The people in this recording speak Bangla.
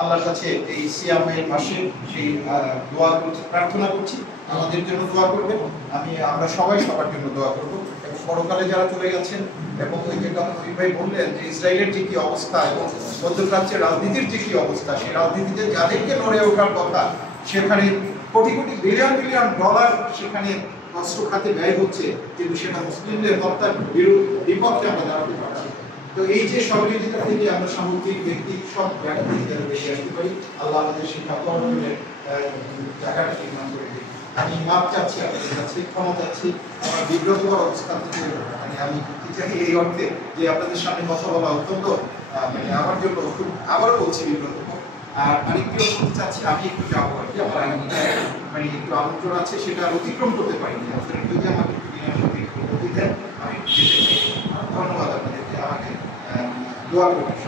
আল্লাহর কাছে এই সিয়ামের মাসে সেই দোয়া করছি, প্রার্থনা করছি আমাদের জন্য দোয়া করবেন। আমরা সবাই সবার জন্য দোয়া করবো এবং পরকালে যারা চলে গেছেন এবং ওই যে ডক্টর ভাই বললেন যে ইসরায়েলের যে কি অবস্থা এবং মধ্যপ্রাচ্যের রাজনীতির যে কি অবস্থা, সেই রাজনীতিতে যাদেরকে লড়ে ওঠার কথা সেখানে crore crore billion billion dollar সেখানে অস্ত্র খাতে ব্যয় হচ্ছে, কিন্তু সেটা মুসলিমদের হত্যার বিপক্ষে আমরা দাঁড়াতে পারছি। তো এই যে সহযোগিতা থেকে আমরা সামগ্রিক ব্যক্তি সব জায়গা থেকে যারা বেরিয়ে আসতে পারি, আল্লাহ আমাদের শিক্ষা অর্জনের জায়গাটা নির্মাণ করে দিই। আমি মাপ চাচ্ছি, আপনাদের কাছে ক্ষমা চাচ্ছি আমার বিব্রতকর অবস্থা থেকে। আমি চাই এই অর্থে যে আপনাদের সামনে কথা বলা অত্যন্ত আমার জন্য খুব, আবারও বলছি, বিব্রতকর। আর আরেকটি বলতে চাচ্ছি, আমি একটু যাবো আর কি, আমার একটু আমন্ত্রণ আছে, সেটা অতিক্রম করতে পারিনি। আপনারা যদি আমাকে একটু দেন আমি যেতে চাই। ধন্যবাদ আপনাদেরকে, আমাকে দোয়া করবেন।